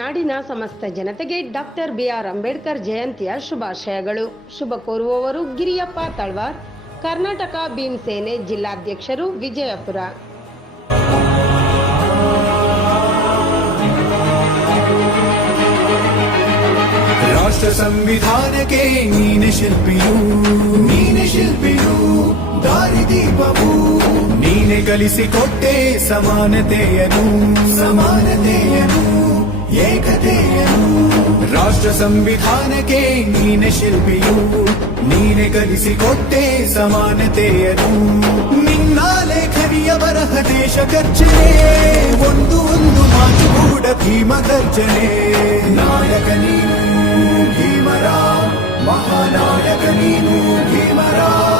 ನಾಡಿನ ಸಮಸ್ತ ಜನತೆಗೆ ಡಾಕ್ಟರ್ ಬಿಆರ್ ಅಂಬೇಡ್ಕರ್ ಜಯಂತಿಯ ಶುಭಾಶಯಗಳು. ಶುಭ ಕೋರುವವರು ಗಿರಿಯಪ್ಪ ತಳ್ವಾರ್, ಕರ್ನಾಟಕ ಭೀಮ್ ಸೇನೆ ಜಿಲ್ಲಾಧ್ಯಕ್ಷರು ವಿಜಯಪುರ. ರಾಷ್ಟ್ರ ಸಂವಿಧಾನಕ್ಕೆ ನೀನೆ ಶಿಲ್ಪಿಯು ನೀನೆ ಶಿಲ್ಪಿಯು ದಾರಿದೀಪವು ನೀನೆ ಕಲಿಸಿಕೊಟ್ಟೆ ಸಮಾನತೆಯನು ಸಮಾನತೆಯನು. ಏಕತೆಯನು ರಾಷ್ಟ್ರ ಸಂವಿಧಾನಕ್ಕೆ ನೀನೆ ಶಿಲ್ಪಿಯು ನೀನೆ ಕಲಿಸಿಕೊಟ್ಟೆ ಸಮಾನತೆಯನು ನಿನ್ನ ಲೇಖನಿಯ ಬರಹ ದೇಶ ಗರ್ಜನೆ ಒಂದು ಒಂದು ಮಾತು ಕೂಡ ಭೀಮ ಗರ್ಜನೆ ನಾಯಕ ನೀನು ಭೀಮರ ಮಹಾನಾಯಕ ನೀನು ಭೀಮರ ನಾಯಕ ನೀನು